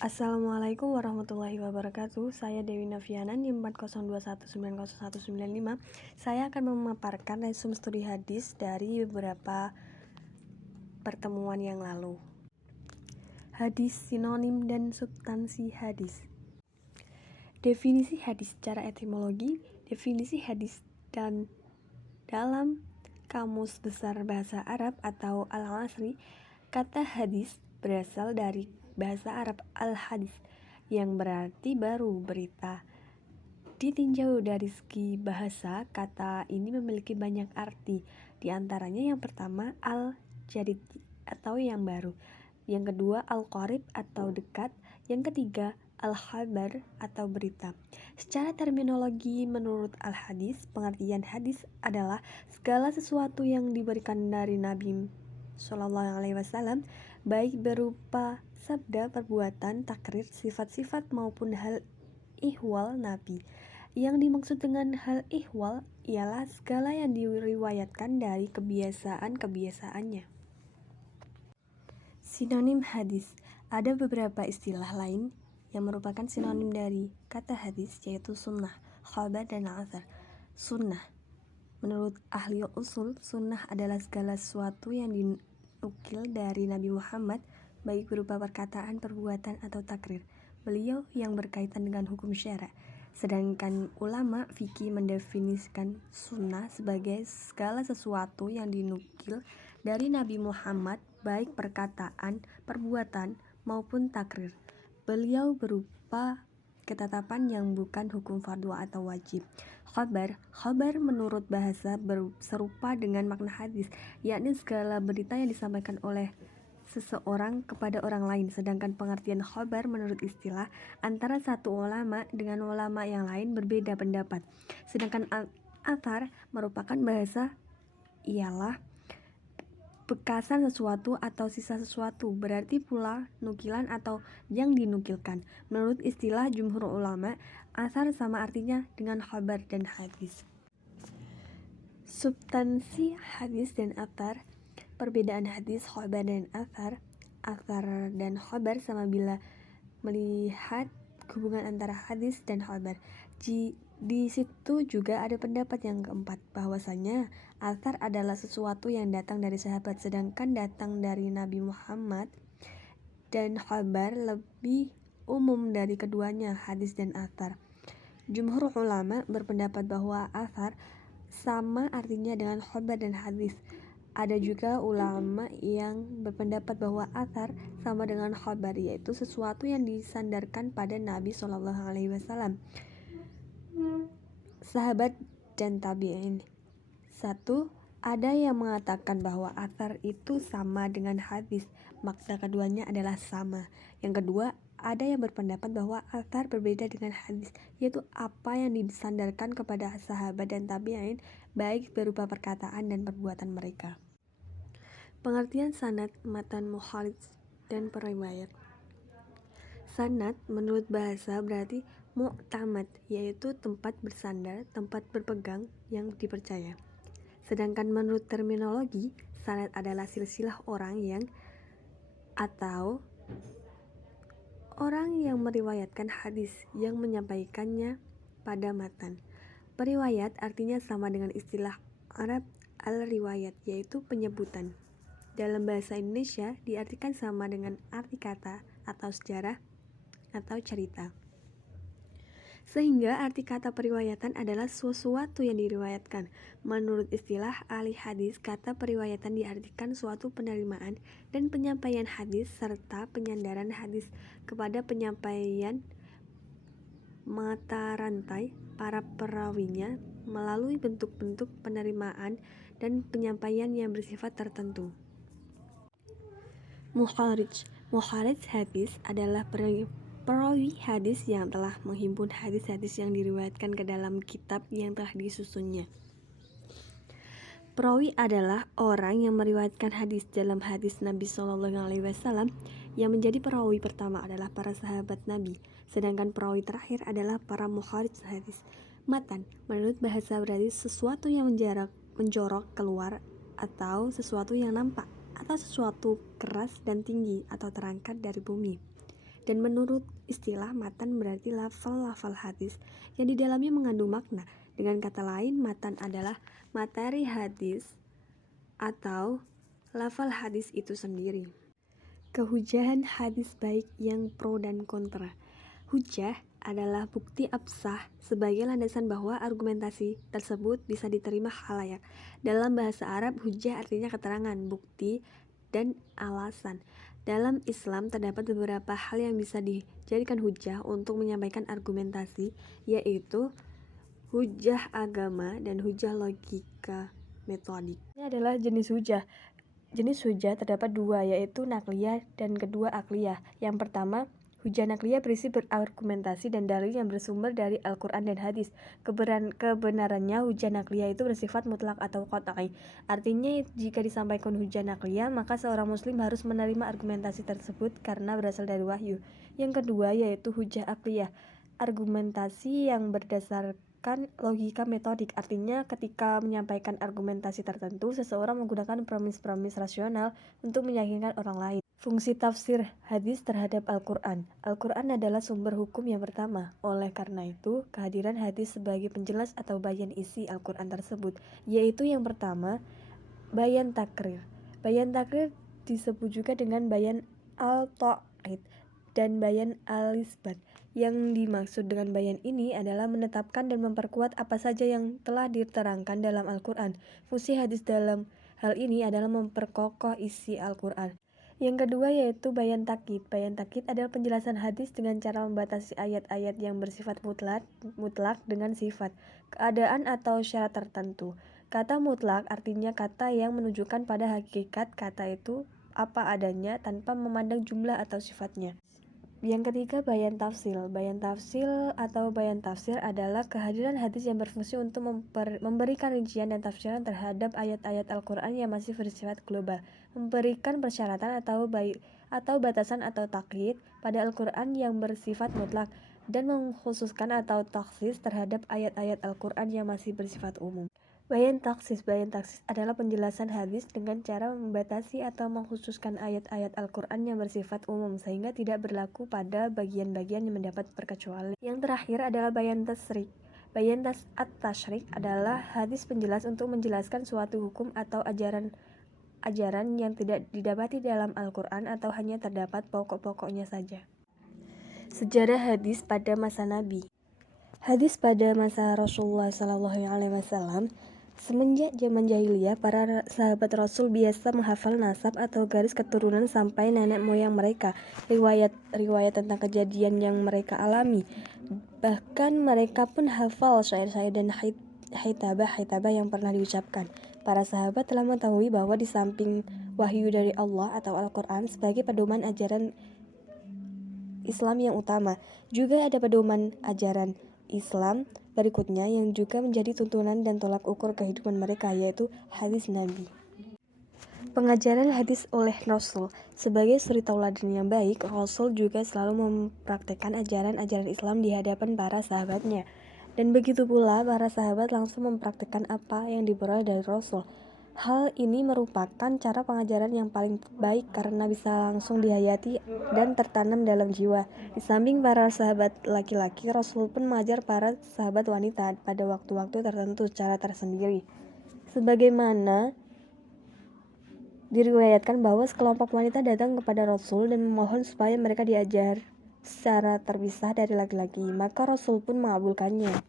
Assalamualaikum warahmatullahi wabarakatuh. Saya Dewi Noviana, NIM 402190195. Saya akan memaparkan resume studi hadis dari beberapa pertemuan yang lalu. Hadis, sinonim dan substansi hadis. Definisi hadis secara etimologi. Definisi hadis dan dalam Kamus Besar Bahasa Arab atau Al-Asri, kata hadis berasal dari bahasa Arab al-hadis yang berarti baru, berita. Ditinjau dari segi bahasa, kata ini memiliki banyak arti. Di antaranya yang pertama al-jadid atau yang baru, yang kedua al-qarib atau dekat, yang ketiga al-khabar atau berita. Secara terminologi menurut al-hadis, pengertian hadis adalah segala sesuatu yang diberikan dari Nabi SAW, baik berupa sabda, perbuatan, takrir, sifat-sifat maupun hal ihwal Nabi. Yang dimaksud dengan hal ihwal ialah segala yang diriwayatkan dari kebiasaan-kebiasaannya. Sinonim hadis. Ada beberapa istilah lain yang merupakan sinonim dari kata hadis, yaitu sunnah, khabar, dan athar. Sunnah. Menurut ahli usul, sunnah adalah segala sesuatu yang dinukil dari Nabi Muhammad, baik berupa perkataan, perbuatan, atau takrir beliau yang berkaitan dengan hukum syara. Sedangkan ulama fikih mendefinisikan sunnah sebagai segala sesuatu yang dinukil dari Nabi Muhammad, baik perkataan, perbuatan, maupun takrir beliau berupa ketetapan yang bukan hukum fardu atau wajib. Khabar menurut bahasa serupa dengan makna hadis, yakni segala berita yang disampaikan oleh seseorang kepada orang lain. Sedangkan pengertian khabar menurut istilah antara satu ulama dengan ulama yang lain berbeda pendapat. Sedangkan athar merupakan bahasa ialah bekasan sesuatu atau sisa sesuatu, berarti pula nukilan atau yang dinukilkan. Menurut istilah jumhur ulama, athar sama artinya dengan khabar dan hadis. Substansi hadis dan athar. Perbedaan hadis, khabar, dan athar. Athar dan khabar sama bila melihat hubungan antara hadis dan khabar. Di situ juga ada pendapat yang keempat, bahwasanya athar adalah sesuatu yang datang dari sahabat, sedangkan datang dari Nabi Muhammad, dan khabar lebih umum dari keduanya, hadis dan athar. Jumhur ulama berpendapat bahwa athar sama artinya dengan khabar dan hadis. Ada juga ulama yang berpendapat bahwa athar sama dengan khabar, yaitu sesuatu yang disandarkan pada Nabi SAW, sahabat, dan tabi'in. Satu, ada yang mengatakan bahwa athar itu sama dengan hadis, makna keduanya adalah sama. Yang kedua, ada yang berpendapat bahwa athar berbeda dengan hadis, yaitu apa yang disandarkan kepada sahabat dan tabi'in, baik berupa perkataan dan perbuatan mereka. Pengertian sanad, matan, mukhalid, dan periwayat. Sanad menurut bahasa berarti mu'tamad, yaitu tempat bersandar, tempat berpegang yang dipercaya. Sedangkan menurut terminologi, sanad adalah silsilah orang yang atau orang yang meriwayatkan hadis yang menyampaikannya pada matan. Periwayat artinya sama dengan istilah Arab al-riwayat, yaitu penyebutan. Dalam bahasa Indonesia diartikan sama dengan arti kata atau sejarah atau cerita. Sehingga arti kata periwayatan adalah sesuatu yang diriwayatkan. Menurut istilah ahli hadis, kata periwayatan diartikan suatu penerimaan dan penyampaian hadis serta penyandaran hadis kepada penyampaian mata rantai para perawinya melalui bentuk-bentuk penerimaan dan penyampaian yang bersifat tertentu. Mukharij hadis adalah perawi hadis yang telah menghimpun hadis-hadis yang diriwayatkan ke dalam kitab yang telah disusunnya. Perawi adalah orang yang meriwayatkan hadis dalam hadis Nabi SAW. Yang menjadi perawi pertama adalah para sahabat Nabi, sedangkan perawi terakhir adalah para mukharij hadis. Matan menurut bahasa berarti sesuatu yang menjorok keluar atau sesuatu yang nampak, atau sesuatu keras dan tinggi atau terangkat dari bumi. Dan menurut istilah matan berarti lafal-lafal hadis yang di dalamnya mengandung makna. Dengan kata lain, matan adalah materi hadis atau lafal hadis itu sendiri. Kehujahan hadis baik yang pro dan kontra. Hujah adalah bukti absah sebagai landasan bahwa argumentasi tersebut bisa diterima khalayak. Dalam bahasa Arab, hujah artinya keterangan, bukti, dan alasan. Dalam Islam terdapat beberapa hal yang bisa dijadikan hujah untuk menyampaikan argumentasi, yaitu hujah agama dan hujah logika metodik. Ini adalah jenis hujah. Jenis hujah terdapat dua, yaitu nakliyah dan kedua akliyah. Yang pertama, hujah nakliyah berisi berargumentasi dan dalil yang bersumber dari Al-Quran dan hadis. Kebenarannya hujah nakliyah itu bersifat mutlak atau qat'i. Artinya jika disampaikan hujah nakliyah, maka seorang muslim harus menerima argumentasi tersebut karena berasal dari wahyu. Yang kedua yaitu hujah akliyah, argumentasi yang berdasarkan logika metodik. Artinya ketika menyampaikan argumentasi tertentu, seseorang menggunakan premis-premis rasional untuk meyakinkan orang lain. Fungsi tafsir hadis terhadap Al-Quran. Al-Quran adalah sumber hukum yang pertama. Oleh karena itu, kehadiran hadis sebagai penjelas atau bayan isi Al-Quran tersebut, yaitu yang pertama, bayan takrir. Bayan takrir disebut juga dengan bayan al-ta'id dan bayan al-isbat. Yang dimaksud dengan bayan ini adalah menetapkan dan memperkuat apa saja yang telah diterangkan dalam Al-Quran. Fungsi hadis dalam hal ini adalah memperkokoh isi Al-Quran. Yang kedua yaitu bayan takkid. Bayan takkid adalah penjelasan hadis dengan cara membatasi ayat-ayat yang bersifat mutlak dengan sifat, keadaan atau syarat tertentu. Kata mutlak artinya kata yang menunjukkan pada hakikat kata itu apa adanya tanpa memandang jumlah atau sifatnya. Yang ketiga, bayan tafsil. Bayan tafsil atau bayan tafsir adalah kehadiran hadis yang berfungsi untuk memberikan rincian dan tafsiran terhadap ayat-ayat Al-Quran yang masih bersifat global, memberikan persyaratan atau batasan atau takyid pada Al-Quran yang bersifat mutlak, dan mengkhususkan atau taksis terhadap ayat-ayat Al-Quran yang masih bersifat umum. Bayan taksis adalah penjelasan hadis dengan cara membatasi atau mengkhususkan ayat-ayat Al-Quran yang bersifat umum sehingga tidak berlaku pada bagian-bagian yang mendapat perkecualian. Yang terakhir adalah bayan tasrik. Bayan at-tasyrik adalah hadis penjelas untuk menjelaskan suatu hukum atau ajaran yang tidak didapati dalam Al-Quran atau hanya terdapat pokok-pokoknya saja. Sejarah hadis pada masa Nabi. Hadis pada masa Rasulullah SAW. Semenjak zaman jahiliyah, para sahabat Rasul biasa menghafal nasab atau garis keturunan sampai nenek moyang mereka, riwayat tentang kejadian yang mereka alami. Bahkan mereka pun hafal syair-syair dan hitabah yang pernah diucapkan. Para sahabat telah mengetahui bahwa di samping wahyu dari Allah atau Al-Quran sebagai pedoman ajaran Islam yang utama, juga ada pedoman ajaran Islam berikutnya yang juga menjadi tuntunan dan tolak ukur kehidupan mereka, yaitu hadis Nabi. Pengajaran hadis oleh Rasul. Sebagai suri tauladan yang baik, Rasul juga selalu mempraktekkan ajaran-ajaran Islam di hadapan para sahabatnya. Dan begitu pula para sahabat langsung mempraktekkan apa yang diperoleh dari Rasul. Hal ini merupakan cara pengajaran yang paling baik karena bisa langsung dihayati dan tertanam dalam jiwa. Di samping para sahabat laki-laki, Rasul pun mengajar para sahabat wanita pada waktu-waktu tertentu secara tersendiri. Sebagaimana diriwayatkan bahwa sekelompok wanita datang kepada Rasul dan memohon supaya mereka diajar secara terpisah dari laki-laki, maka Rasul pun mengabulkannya.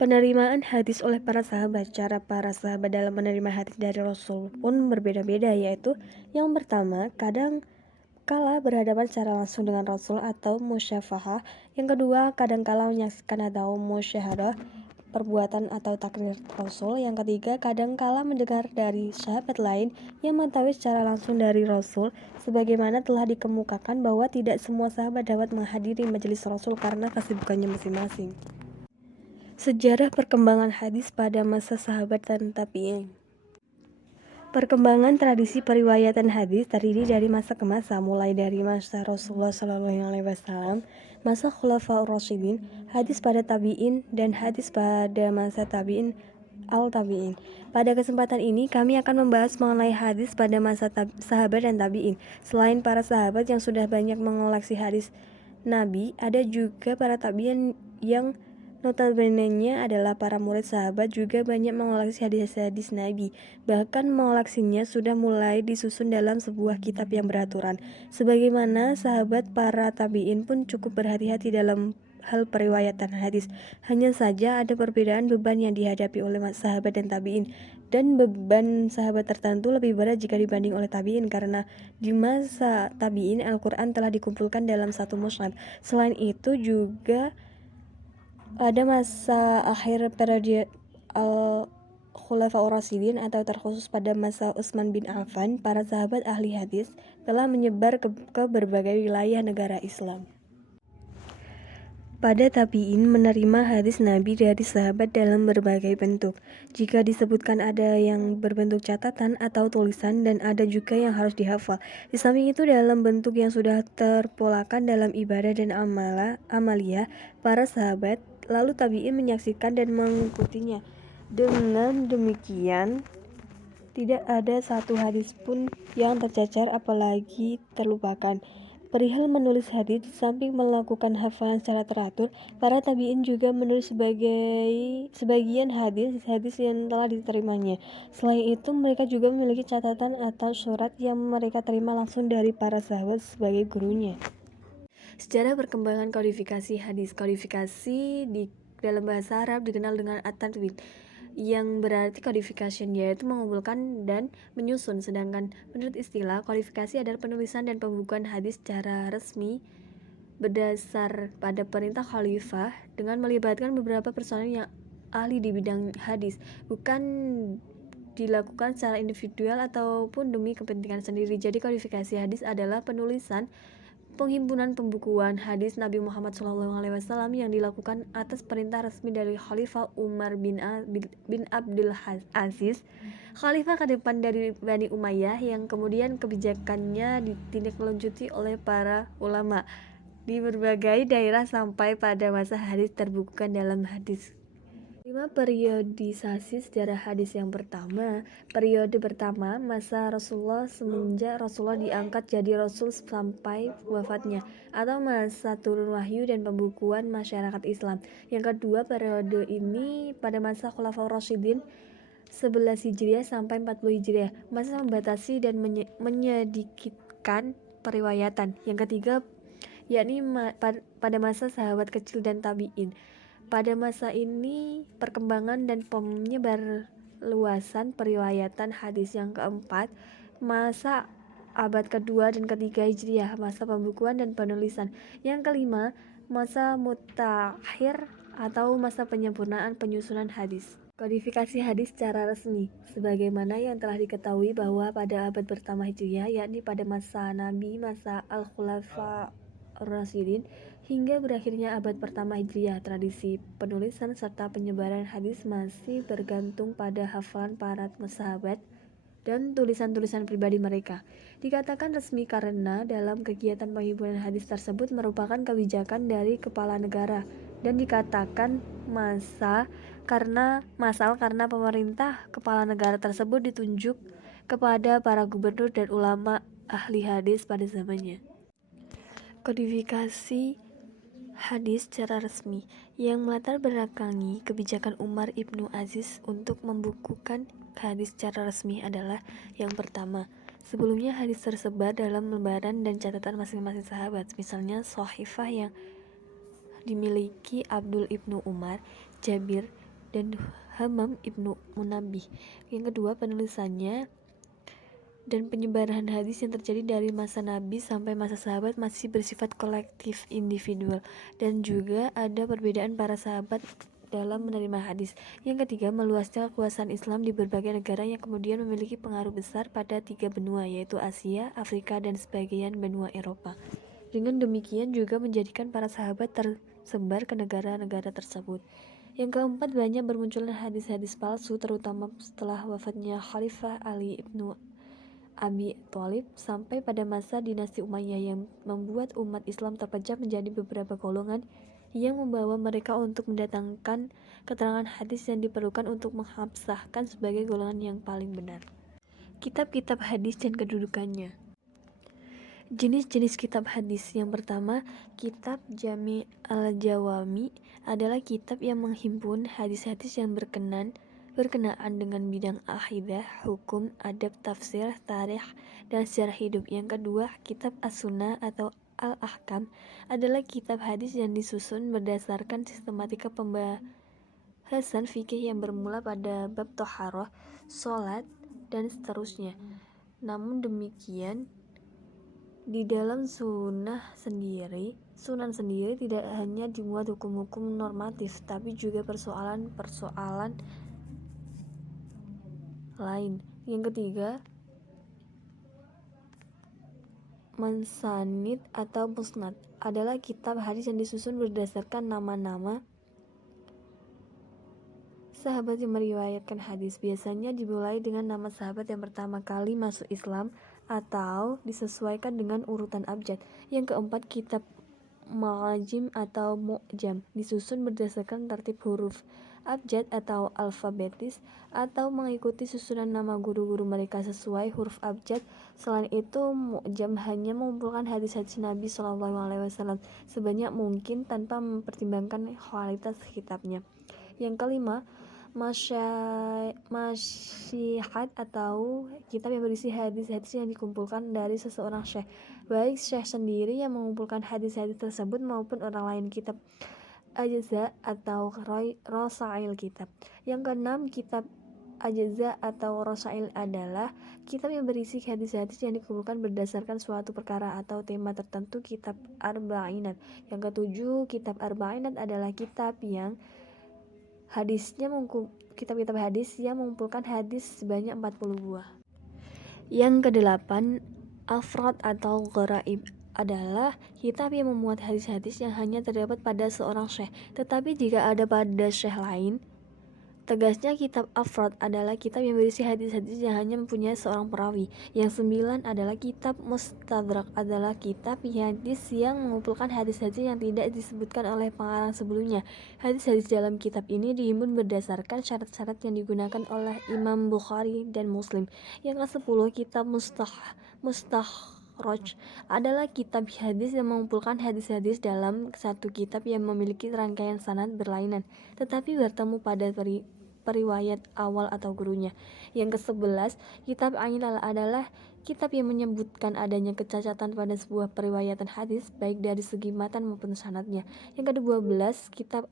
Penerimaan hadis oleh para sahabat. Cara para sahabat dalam menerima hadis dari Rasul pun berbeda-beda, yaitu yang pertama, kadang kala berhadapan secara langsung dengan Rasul atau musyafahah. Yang kedua, kadang kala menyaksikan atau musyahadah perbuatan atau takrir Rasul. Yang ketiga, kadang kala mendengar dari sahabat lain yang mengetahui secara langsung dari Rasul, sebagaimana telah dikemukakan bahwa tidak semua sahabat dapat menghadiri majelis Rasul karena kesibukannya masing-masing. Sejarah perkembangan hadis pada masa sahabat dan tabi'in. Perkembangan tradisi periwayatan hadis terdiri dari masa ke masa, mulai dari masa Rasulullah SAW, masa Khulafaur Rasyidin, hadis pada tabi'in, dan hadis pada masa tabi'in al-tabi'in. Pada kesempatan ini kami akan membahas mengenai hadis pada masa sahabat dan tabi'in. Selain para sahabat yang sudah banyak mengoleksi hadis Nabi, ada juga para tabi'in yang notabene-nya adalah para murid sahabat juga banyak mengoleksi hadis-hadis Nabi. Bahkan mengoleksinya sudah mulai disusun dalam sebuah kitab yang beraturan. Sebagaimana sahabat, para tabi'in pun cukup berhati-hati dalam hal periwayatan hadis. Hanya saja ada perbedaan beban yang dihadapi oleh sahabat dan tabi'in, dan beban sahabat tertentu lebih berat jika dibanding oleh tabi'in, karena di masa tabi'in Al-Quran telah dikumpulkan dalam satu musnad. Selain itu juga ada masa akhir periode Khulafaur Rasyidin atau terkhusus pada masa Utsman bin Affan. Para sahabat ahli hadis telah menyebar ke berbagai wilayah negara Islam. Pada tabi'in menerima hadis Nabi dari sahabat dalam berbagai bentuk. Jika disebutkan ada yang berbentuk catatan atau tulisan, dan ada juga yang harus dihafal. Di samping itu dalam bentuk yang sudah terpolakan dalam ibadah dan amalia para sahabat, lalu tabi'in menyaksikan dan mengikutinya. Dengan demikian tidak ada satu hadis pun yang tercecer apalagi terlupakan. Perihal menulis hadis, di samping melakukan hafalan secara teratur, para tabi'in juga menulis sebagian hadis yang telah diterimanya. Selain itu, mereka juga memiliki catatan atau surat yang mereka terima langsung dari para sahabat sebagai gurunya. Sejarah perkembangan kodifikasi hadis. Kodifikasi di dalam bahasa Arab dikenal dengan at-tadwin, yang berarti codification, yaitu mengumpulkan dan menyusun. Sedangkan menurut istilah, kodifikasi adalah penulisan dan pembukuan hadis secara resmi berdasar pada perintah khalifah dengan melibatkan beberapa personel yang ahli di bidang hadis, bukan dilakukan secara individual ataupun demi kepentingan sendiri. Jadi kodifikasi hadis adalah penulisan, penghimpunan, pembukuan hadis Nabi Muhammad SAW yang dilakukan atas perintah resmi dari Khalifah Umar bin Abdul Aziz, khalifah ke depan dari Bani Umayyah, yang kemudian kebijakannya ditindaklanjuti oleh para ulama di berbagai daerah sampai pada masa hadis terbukukan dalam hadis. 5. Periodisasi sejarah hadis. Yang pertama, periode pertama, masa Rasulullah semenjak Rasulullah diangkat jadi Rasul sampai wafatnya, atau masa turun wahyu dan pembukuan masyarakat Islam. Yang kedua, periode ini pada masa Khulafaur Rasyidin 11 Hijriah sampai 40 Hijriah, masa membatasi dan menyedikitkan periwayatan. Yang ketiga, yakni pada masa sahabat kecil dan tabi'in. Pada masa ini perkembangan dan penyebarluasan periwayatan hadis. Yang keempat, masa abad kedua dan ketiga Hijriah, masa pembukuan dan penulisan. Yang kelima, masa mutakhir atau masa penyempurnaan penyusunan hadis. Kodifikasi hadis secara resmi. Sebagaimana yang telah diketahui bahwa pada abad pertama Hijriah, yakni pada masa Nabi, masa Al-Khulafa Rasyidin, hingga berakhirnya abad pertama Hijriah, tradisi penulisan serta penyebaran hadis masih bergantung pada hafalan para sahabat dan tulisan-tulisan pribadi mereka. Dikatakan resmi karena dalam kegiatan penghimpunan hadis tersebut merupakan kebijakan dari kepala negara, dan dikatakan masal karena pemerintah kepala negara tersebut ditunjuk kepada para gubernur dan ulama ahli hadis pada zamannya. Kodifikasi hadis secara resmi yang melatar belakangi kebijakan Umar ibnu Aziz untuk membukukan hadis secara resmi adalah: yang pertama, sebelumnya hadis tersebar dalam lembaran dan catatan masing-masing sahabat, misalnya Shahifah yang dimiliki Abdul ibnu Umar, Jabir, dan Hammam ibnu Munabbih. Yang kedua, penulisannya dan penyebaran hadis yang terjadi dari masa Nabi sampai masa sahabat masih bersifat kolektif individual, dan juga ada perbedaan para sahabat dalam menerima hadis. Yang ketiga, meluasnya kekuasaan Islam di berbagai negara yang kemudian memiliki pengaruh besar pada 3 benua, yaitu Asia, Afrika, dan sebagian benua Eropa. Dengan demikian juga menjadikan para sahabat tersebar ke negara-negara tersebut. Yang keempat, banyak bermunculan hadis-hadis palsu, terutama setelah wafatnya Khalifah Ali ibnu Abi Thalib sampai pada masa dinasti Umayyah yang membuat umat Islam terpecah menjadi beberapa golongan yang membawa mereka untuk mendatangkan keterangan hadis yang diperlukan untuk menghabsahkan sebagai golongan yang paling benar. Kitab-kitab hadis dan kedudukannya. Jenis-jenis kitab hadis. Yang pertama, kitab Jami' al-Jawami adalah kitab yang menghimpun hadis-hadis yang berkenaan dengan bidang akidah, hukum, adab, tafsir, tarikh, dan sejarah hidup. Yang kedua, kitab As-Sunnah atau Al-Ahkam adalah kitab hadis yang disusun berdasarkan sistematika pembahasan fikih yang bermula pada bab thaharah, sholat, dan seterusnya. Namun demikian, di dalam sunan sendiri tidak hanya dimuat hukum-hukum normatif, tapi juga persoalan-persoalan lain. Yang ketiga, Mansanid atau Musnad adalah kitab hadis yang disusun berdasarkan nama-nama sahabat yang meriwayatkan hadis. Biasanya dimulai dengan nama sahabat yang pertama kali masuk Islam atau disesuaikan dengan urutan abjad. Yang keempat, kitab Ma'ajim atau Mu'jam disusun berdasarkan tertib huruf abjad atau alfabetis atau mengikuti susunan nama guru-guru mereka sesuai huruf abjad. Selain itu, Mu'jam hanya mengumpulkan hadis-hadis Nabi SAW sebanyak mungkin tanpa mempertimbangkan kualitas kitabnya. Yang kelima, Masyihat atau kitab yang berisi hadis-hadis yang dikumpulkan dari seseorang syekh, baik syekh sendiri yang mengumpulkan hadis-hadis tersebut maupun orang lain. Kitab Ajza atau Rasail kitab. Yang keenam, kitab Ajza atau Rasail adalah kitab yang berisi hadis-hadis yang dikumpulkan berdasarkan suatu perkara atau tema tertentu. Kitab Arba'inat. Yang ketujuh, kitab Arba'inat adalah kitab kitab-kitab hadis yang mengumpulkan hadis sebanyak 40 buah. Yang kedelapan, Afrad atau Gharaib adalah kitab yang memuat hadis-hadis yang hanya terdapat pada seorang syekh, tetapi jika ada pada syekh lain. Tegasnya, kitab Afrad adalah kitab yang berisi hadis-hadis yang hanya mempunyai seorang perawi. Yang sembilan adalah kitab Mustadrak adalah kitab hadis yang mengumpulkan hadis-hadis yang tidak disebutkan oleh pengarang sebelumnya. Hadis-hadis dalam kitab ini dihimpun berdasarkan syarat-syarat yang digunakan oleh Imam Bukhari dan Muslim. Yang ke-10, kitab Mustakhraj adalah kitab hadis yang mengumpulkan hadis-hadis dalam satu kitab yang memiliki rangkaian sanad berlainan, tetapi bertemu pada periwayat awal atau gurunya. Yang ke-11, kitab Ainal adalah kitab yang menyebutkan adanya kecacatan pada sebuah periwayatan hadis, baik dari segi matan maupun sanadnya. Yang ke-12, kitab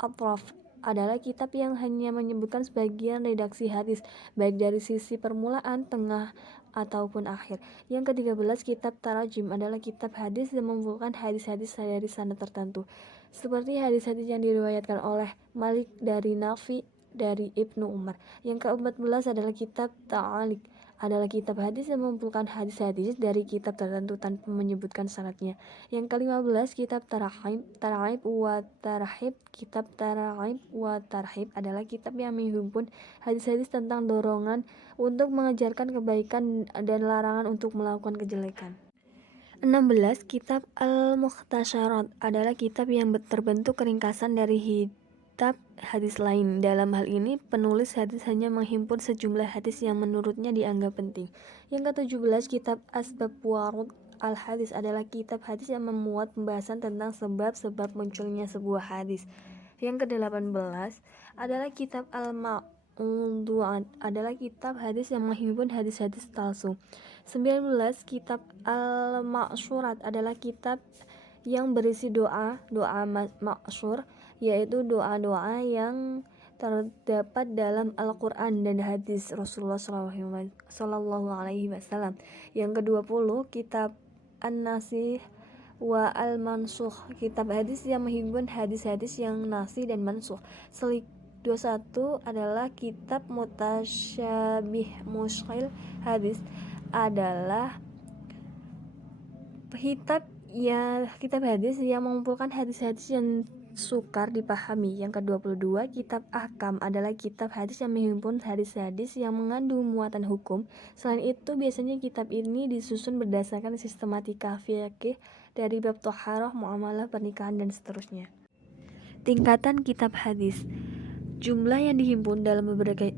Atraf adalah kitab yang hanya menyebutkan sebagian redaksi hadis, baik dari sisi permulaan, tengah, ataupun akhir. Yang ke-13, kitab Tarajim adalah kitab hadis yang mengumpulkan hadis-hadis dari sanad tertentu, seperti hadis-hadis yang diriwayatkan oleh Malik dari Nafi dari Ibnu Umar. Yang ke-14 adalah kitab Ta'alik adalah kitab hadis yang mengumpulkan hadis-hadis dari kitab tertentu tanpa menyebutkan sanadnya. Yang ke-15, kitab Tarahib wa Tarhib. Kitab Tarahib wa Tarhib adalah kitab yang menghimpun hadis-hadis tentang dorongan untuk mengajarkan kebaikan dan larangan untuk melakukan kejelekan. 16, kitab Al-Mukhtasharat adalah kitab yang terbentuk ringkasan dari kitab hadis lain. Dalam hal ini, penulis hadis hanya menghimpun sejumlah hadis yang menurutnya dianggap penting. Yang ke-17, kitab Asbab Warud al-Hadis adalah kitab hadis yang memuat pembahasan tentang sebab-sebab munculnya sebuah hadis. Yang ke-18 adalah kitab Al-Ma'du'at adalah kitab hadis yang menghimpun hadis-hadis palsu. 19, kitab Al-Ma'syurat adalah kitab yang berisi doa ma'syur, yaitu doa-doa yang terdapat dalam Al-Quran dan hadis Rasulullah Sallallahu Alaihi Wasallam. Yang ke-20, kitab An-Nasih wa Al-Mansukh, kitab hadis yang menghimpun hadis-hadis yang nasih dan mansukh. 21 adalah kitab Mutasyabih Mushkil hadis adalah kitab hadis yang mengumpulkan hadis-hadis yang sukar dipahami. Yang ke-22, kitab ahkam adalah kitab hadis yang menghimpun hadis-hadis yang mengandung muatan hukum. Selain itu, biasanya kitab ini disusun berdasarkan sistematika fikih dari bab thaharah, muamalah, pernikahan, dan seterusnya. Tingkatan kitab hadis. Jumlah yang dihimpun dalam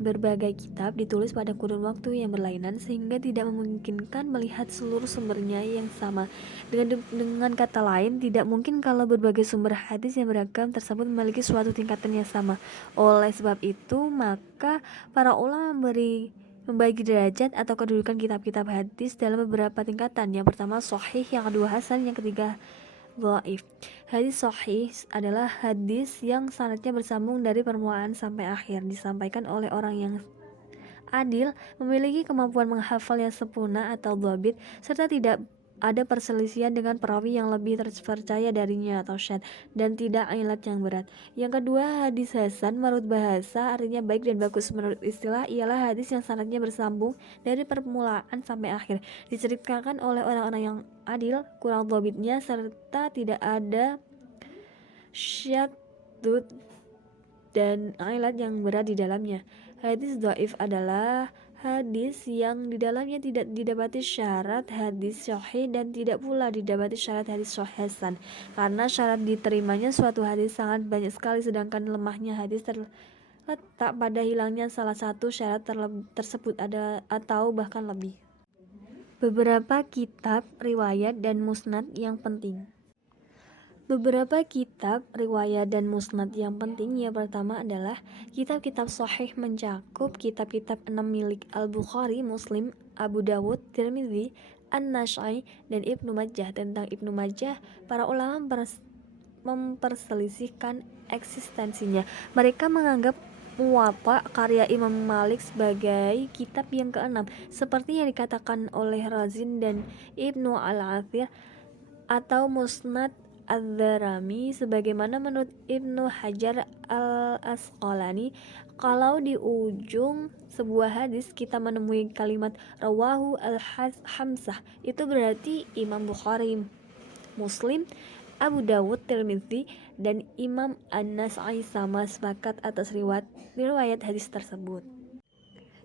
berbagai kitab ditulis pada kurun waktu yang berlainan sehingga tidak memungkinkan melihat seluruh sumbernya yang sama. Dengan kata lain, tidak mungkin kalau berbagai sumber hadis yang beragam tersebut memiliki suatu tingkatan yang sama. Oleh sebab itu, maka para ulama membagi derajat atau kedudukan kitab-kitab hadis dalam beberapa tingkatan. Yang pertama sahih, yang kedua hasan, yang ketiga dhaif. Hadis sahih adalah hadis yang sanadnya bersambung dari permulaan sampai akhir, disampaikan oleh orang yang adil, memiliki kemampuan menghafal yang sempurna atau dhabit, serta tidak ada perselisihan dengan perawi yang lebih terpercaya darinya atau syadz, dan tidak ilat yang berat. Yang kedua, hadis hasan menurut bahasa artinya baik dan bagus. Menurut istilah ialah hadis yang sanadnya bersambung dari permulaan sampai akhir, diceritakan oleh orang-orang yang adil, kurang dhabitnya, serta tidak ada syadz dan ilat yang berat di dalamnya. Hadis dhaif adalah hadis yang di dalamnya tidak didapati syarat hadis sahih dan tidak pula didapati syarat hadis hasan. Karena syarat diterimanya suatu hadis sangat banyak sekali, sedangkan lemahnya hadis terletak pada hilangnya salah satu syarat tersebut atau bahkan lebih. Beberapa kitab riwayat dan musnad yang penting. Beberapa kitab riwayat dan musnad yang penting. Yang pertama adalah kitab-kitab sahih mencakup kitab-kitab 6 milik Al-Bukhari, Muslim, Abu Dawud, Tirmidzi, An-Nasai, dan Ibnu Majah. Tentang Ibnu Majah, para ulama memperselisihkan eksistensinya. Mereka menganggap Muwatta karya Imam Malik sebagai kitab yang keenam, seperti yang dikatakan oleh Razin dan Ibnu Al-Athir, atau Musnad Az-Zarami, sebagaimana menurut Ibnu Hajar Al-Asqalani. Kalau di ujung sebuah hadis kita menemui kalimat rawahu al-hamsah, itu berarti Imam Bukhari, Muslim, Abu Dawud, Tirmidzi, dan Imam An-Nasai sama sepakat atas riwayat hadis tersebut.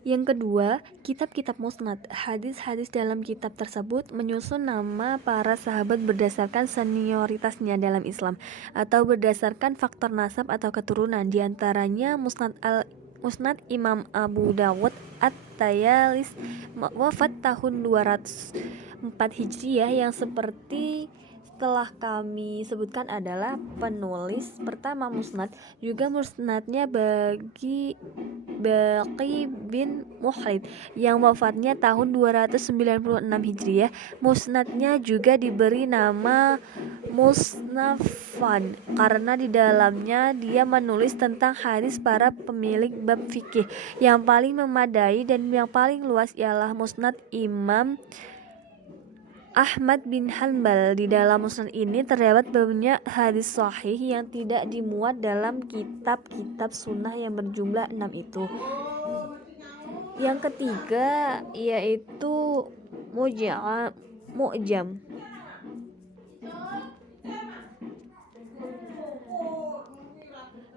Yang kedua, kitab-kitab musnad. Hadis-hadis dalam kitab tersebut menyusun nama para sahabat berdasarkan senioritasnya dalam Islam atau berdasarkan faktor nasab atau keturunan. Di antaranya Musnad Imam Abu Dawud At-Tayalisi wafat tahun 204 Hijriah, yang seperti telah kami sebutkan adalah penulis pertama musnad. Juga musnadnya Baqi bin Muhlid yang wafatnya tahun 296 Hijriah. Musnadnya juga diberi nama Musnafan karena di dalamnya dia menulis tentang hadis para pemilik bab fikih. Yang paling memadai dan yang paling luas ialah Musnad Imam Ahmad bin Hanbal. Di dalam musnad ini terdapat banyak hadis sahih yang tidak dimuat dalam kitab-kitab sunnah yang berjumlah 6 itu. Yang ketiga yaitu Mu'jam.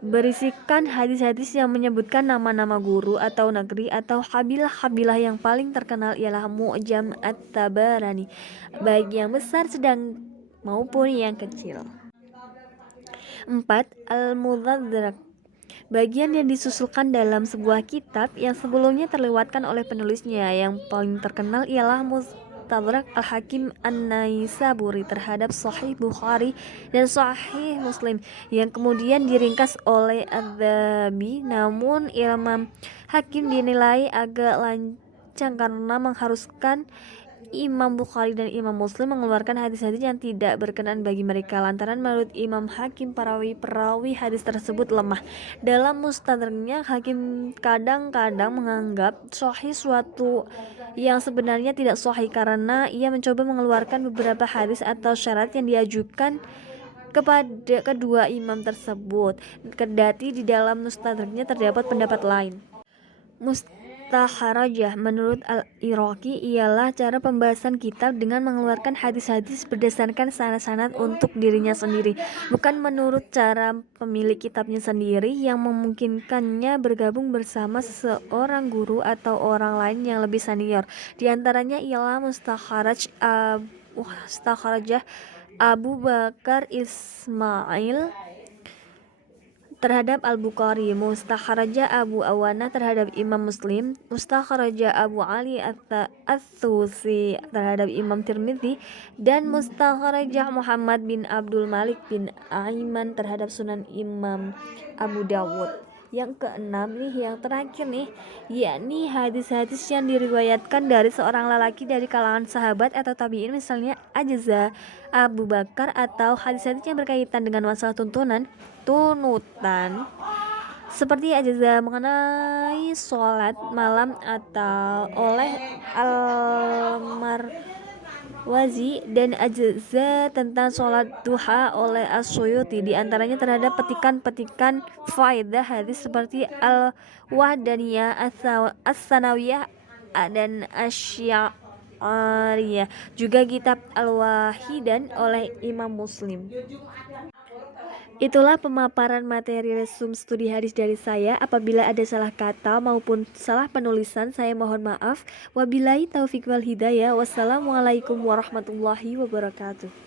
Berisikan hadis-hadis yang menyebutkan nama-nama guru atau negeri atau kabilah-kabilah. Yang paling terkenal ialah Mu'jam At-Tabarani, baik yang besar, sedang maupun yang kecil. 4. Al-Mustadrak, bagian yang disusulkan dalam sebuah kitab yang sebelumnya terlewatkan oleh penulisnya. Yang paling terkenal ialah Mustadrak Al-Hakim An-Naisaburi terhadap Sahih Bukhari dan Sahih Muslim, yang kemudian diringkas oleh Az-Zahabi. Namun Imam Hakim dinilai agak lancang karena mengharuskan Imam Bukhari dan Imam Muslim mengeluarkan hadis-hadis yang tidak berkenan bagi mereka. Lantaran menurut Imam Hakim perawi hadis tersebut lemah. Dalam Mustadraknya, Hakim kadang-kadang menganggap sahih suatu yang sebenarnya tidak sahih karena ia mencoba mengeluarkan beberapa hadis atau syarat yang diajukan kepada kedua imam tersebut. Kendati di dalam Mustadraknya terdapat pendapat lain. mustakharajah menurut Al-Iraqi ialah cara pembahasan kitab dengan mengeluarkan hadis-hadis berdasarkan sanad-sanad untuk dirinya sendiri, bukan menurut cara pemilik kitabnya sendiri yang memungkinkannya bergabung bersama seorang guru atau orang lain yang lebih senior. Di antaranya ialah mustakharajah Abu Bakar Ismail terhadap Al-Bukhari, mustakharajah Abu Awana terhadap Imam Muslim, mustakharajah Abu Ali Ats-Tsusi terhadap Imam Tirmidzi, dan mustakharajah Muhammad bin Abdul Malik bin Aiman terhadap Sunan Imam Abu Dawud. Yang keenam nih, yang terakhir nih, yakni hadis-hadis yang diriwayatkan dari seorang lelaki dari kalangan sahabat atau tabi'in, misalnya Ajza Abu Bakar, atau hadis-hadis yang berkaitan dengan masalah tunutan seperti ajza mengenai sholat malam atau oleh Al-Marwazi, dan ajza tentang sholat duha oleh As-Suyuti. Di antaranya terhadap petikan-petikan faedah hadis seperti Al-Wahdaniyah, As-Sanawiyah, dan Asy-Sya'riyah, juga kitab Al-Wahidan oleh Imam Muslim. Itulah pemaparan materi resum studi hadis dari saya. Apabila ada salah kata maupun salah penulisan, saya mohon maaf. Wabillahi taufiq wal hidayah. Wassalamualaikum warahmatullahi wabarakatuh.